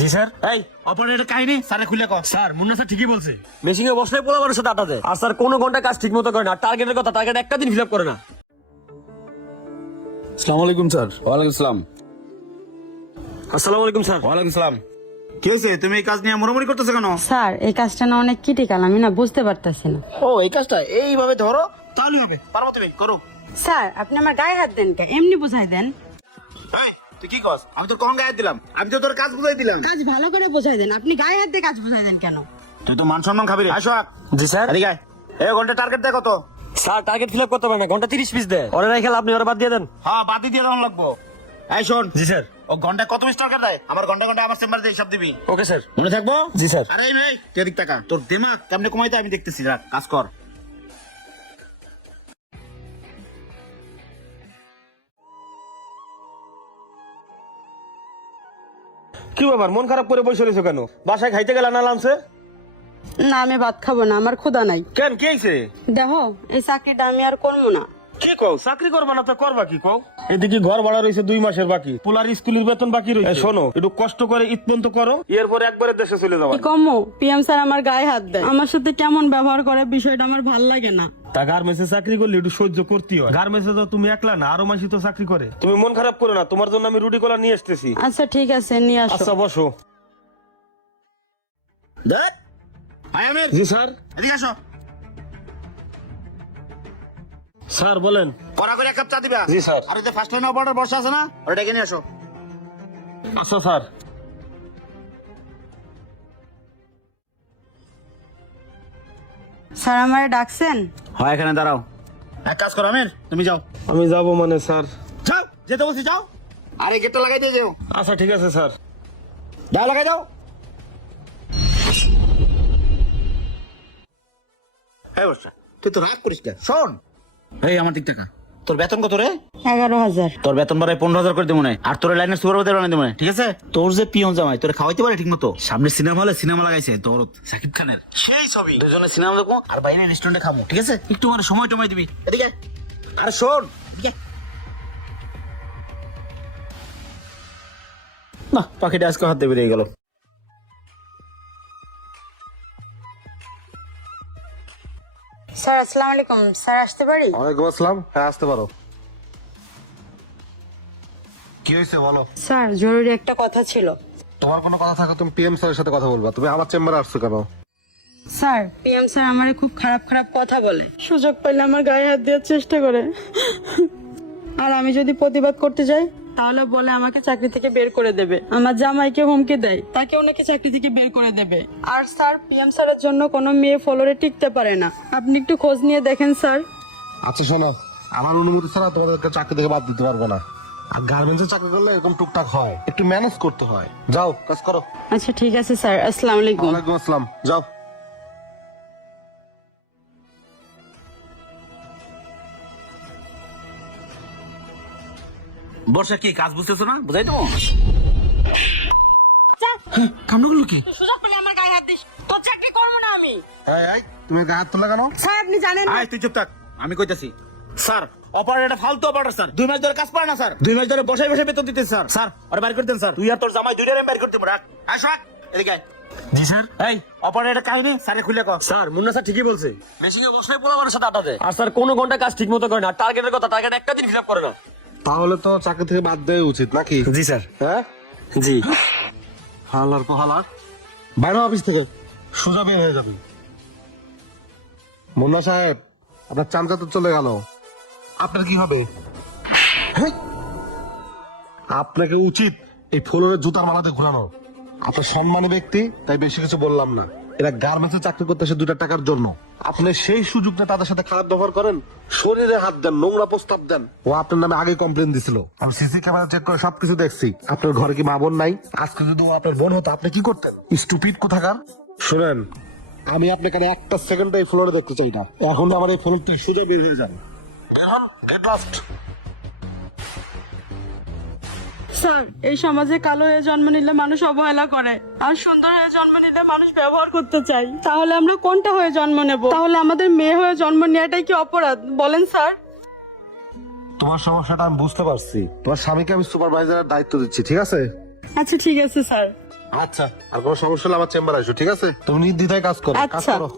জি sir. এই operator কাহিনী স্যারে খুলে কর। স্যার মুন্না স্যার ঠিকই বলছে। মেশিনে বসলে পোলাপানের সাথে আটা দেয়। আর স্যার কোনো ঘন্টা কাজ ঠিক মতো করে না। টার্গেটের কথা টার্গেট একটা দিন ফিল আপ করে না। আসসালামু আলাইকুম স্যার। ওয়ালাইকুম আসসালাম। আসসালামু আলাইকুম স্যার। ওয়ালাইকুম আসসালাম। কি হয়েছে, তুমি এই কাজ নিয়ে মোড়ামুড়ি করতেছো কেন? স্যার এই কাজটা না অনেক ক্রিটিক্যাল, আমি না বুঝতে পারতেছি না। ও এই কাজটা এইভাবে ধরো তাহলে হবে, পারবো তুমি করো। স্যার আপনি আমার গায়ে হাত দেন কেন? এমনি বুঝাই দেন। এই, তুই কি কস? আমি তোর কখন গায়ে দিলাম? আমি তো তোর কাজ বুঝাই দিলাম। কাজ ভালো করে বুঝাই দেন, আপনি গায়ে হাত দিয়ে কাজ বুঝাই দেন কেন? তুই তো মান সম্মান খাবি রে। আসো জি স্যার। এদিকে আয়। এই ঘন্টা টার্গেট দেয় কত? স্যার টার্গেট ফিল আপ করতে পারে না, ঘন্টা 30 পিস দেয়। ওরে রাই খেলা আপনি ওরা বাদ দিয়ে দেন। হ্যাঁ বাদ দিয়ে দেওয়া লাগবো। এই শোন, জি স্যার। ও ঘন্টা কত পিস টার্গেট দেয়? আমার ঘন্টা ঘন্টা আমার চেম্বারে হিসাব দিবি, ওকে স্যার। মনে থাকবো? জি স্যার। আরে এই মেয়ে, তুই এদিক টাকা। তোর দিমাগ কেমনে কমাইতে আমি দেখতেছি, রাখ কাজ কর। কি ব্যাপার মন খারাপ করে বসে রয়েছো কেন? বাসায় খাইতে গেলা না লামছে? না আমি ভাত খাবো না, আমার ক্ষুধা নাই। কেন কি হইছে? দেখো এই চাকরিটা আমি আর করবো না। কি কও? চাকরি করবা না তো করবা কি কও? এদিকে ঘর ভাড়া রয়েছে 2 মাসের বাকি, পোলার স্কুলের বেতন বাকি রয়েছে। শোনো একটু কষ্ট করে ঈদ পর্যন্ত করো, এরপর একবারে দেশে চলে যাবা। কি কমো? পিএম স্যার আমার গায়ে হাত দেয়, আমার সাথে কেমন ব্যবহার করে বিষয়টা আমার ভাল লাগে না। তা গার্মেন্টসে চাকরি করলে একটু সহ্য করতে হয়। গার্মেন্টসে তো তুমি একলা না, আরো মাসি তো চাকরি করে। তুমি মন খারাপ করো না, তোমার জন্য আমি রুটি কলা নিয়ে আসতেছি। আচ্ছা ঠিক আছে, নিয়ে আসো। আচ্ছা বসো। দেখ আয় আমির, জি স্যার। এদিকে আসো। স্যার বলেন। কড়া করে এক কাপ চা দিবা। জি স্যার। আর ওই যে ফার্স্ট লাইন অপারেটর বসা আছে না, ওটা ডেকে নিয়ে আসো। আচ্ছা স্যার। স্যার আমারে ডাকছেন? হয় এখানে দাঁড়াও। এক কাজ করো আমির, তুমি যাও। আমি যাব মানে স্যার? যাও, যেতে বলছি যাও। আরে গেটটা লাগাই দিয়ে যাও। আচ্ছা ঠিক আছে স্যার। দাও লাগাই দাও। এই বসা, তুই তো রাগ করিস কেন? শোন, এই আমার দিক টাকা। তোর বেতন কত রে? 11,000। তোর বেতন বাড়ায় 15,000 করে দেবো না, আর তোর লাইনের সুপারভাইজার বানাই দেবো না, ঠিক আছে? তোর যে পিয়ন জামাই তোর খাওয়াইতে পারে ঠিক মতো? সামনে সিনেমা হলে সিনেমা লাগাইছে দরদ সাকিব খানের, সেই ছবি। দুজনে সিনেমা দেখবো আর বাইরে রেস্টুরেন্টে খাবো, ঠিক আছে? একটু মানে সময় টময় দিবি। এদিকে আরে শোন, এদিকে। না পাখিটা আজকে হাত দিয়ে বেরিয়ে গেল। স্যার আসসালামু আলাইকুম, স্যার আসতে পারি? ওয়ালাইকুম আসসালাম। হ্যাঁ আসতে পারো। কি হয়েছে বলো? স্যার জরুরি একটা কথা ছিল। তোমার কোনো কথা থাকলে তুমি পিএম স্যারের সাথে কথা বলবা। তুমি আমার চেম্বারে আসছো কেন? স্যার পিএম স্যার আমারে খুব খারাপ খারাপ কথা বলে, সুযোগ পেলে আমার গায়ে হাত দেওয়ার চেষ্টা করে। আর আমি যদি প্রতিবাদ করতে যাই তাহলে বলে আমাকে চাকরি থেকে বের করে দেবে। আমার জামাইকে হুমকি দেয়, তাকে ওনাকে চাকরি থেকে বের করে দেবে। আর স্যার পিএম স্যারের জন্য কোনো মেয়ে ফ্লোরে টিকতে পারে না। আপনি একটু খোঁজ নিয়ে দেখেন স্যার। আচ্ছা শোনো, আমার অনুমতি ছাড়া তোমাদেরকে চাকরি থেকে বাদ দিতে পারবো না। আর গার্মেন্টসে চাকরি করলে এরকম টুকটাক হয়, একটু ম্যানেজ করতে হয়। যাও কাজ করো। আচ্ছা ঠিক আছে স্যার, আসসালামু আলাইকুম। ওয়ালাইকুম আসসালাম। যাও। বর্ষা কি কাজ বুঝতেছো না? বুঝাই দেবো। কামড়গুলো কি? সুযোগ পেলে আমার গায়ে হাত দিস, তোর চাকরি করবো না আমি। এই তুমি গায়ে হাত তোলা কেন? স্যার আপনি জানেন না। আয় তুই চুপ থাক, আমি কইতাছি। স্যার অপারেটর ফালতু অপারেটর স্যার, 2 মাস ধরে কাজ পারে না স্যার, 2 মাস ধরে বসে বসে বেতন দিতেছে স্যার। স্যার আর বাইর করে দেন স্যার। তুই আর তোর জামাই দুইটারে বাইর করতে রাখ। আয় শোন এদিকে আয়। জি স্যার। এই অপারেটর কাহিনী স্যারে খুলে কর। স্যার মুন্না স্যার ঠিকই বলছে। মেশিনে বসলে পোলাপানের সাথে আটা দেয়। আর স্যার কোনো ঘন্টা কাজ ঠিক মতো করে না। টার্গেটের কথা টার্গেট একটা দিন ফিল আপ করে না। তাহলে তো চাকরি থেকে বাদ দেওয়া উচিত নাকি? জি স্যার। হ্যাঁ জি। হালার তো হালার। বাইরে অফিস থেকে সোজা বের হয়ে যাবে। মুন্না সাহেব আপনার চামচা তো চলে গেল, আপনার কি হবে? হেই! আপনাকে উচিত এই ফ্লোরের জুতার মালাতে ঘুরানো। আপনার সম্মানী ব্যক্তি, তাই বেশি কিছু বললাম না। এরা গার্মেন্টসে চাকরি করতে আসে 2টা টাকার জন্য। আপনি সেই সুযোগটা তাদের সাথে খারাপ ব্যবহার করেন, শরীরে হাত দেন, নোংরা প্রস্তাব দেন। ও আপনার নামে আগে কমপ্লেন দিছিল, আমি সিসি ক্যামেরা চেক করে সবকিছু দেখছি। আপনার ঘরে কি মা বোন নাই? আজকে যদি ও আপনার বোন হতো আপনি কি করতেন? স্টুপিড কোথাকার। শুনেন, আমি আপনাকে আর একটা সেকেন্ড এই ফ্লোরে দেখতে চাই না। এখন আমার এই ফ্লোর থেকে সোজা বের হয়ে যান। Get lost. স্যার এই সমাজে কালো হয়ে জন্ম নিলে মানুষ অবহেলা করে, আর সুন্দর হয়ে জন্ম নিলে মানুষ ব্যবহার করতে চায়। তাহলে আমরা কোনটা হয়ে জন্ম নেব? তাহলে আমাদের মেয়ে হয়ে জন্ম নেওয়াটাই কি অপরাধ বলেন স্যার? তোমার সমস্যাটা আমি বুঝতে পারছি। তোমার স্বামীকে আমি সুপারভাইজারের দায়িত্ব দিচ্ছি, ঠিক আছে? আচ্ছা ঠিক আছে স্যার। আচ্ছা, আর কোনো সমস্যা হলে আমার চেম্বার আসো, ঠিক আছে? তুমি নির্দ্বিধায় কাজ করো, কাজ আচ্ছা। করো।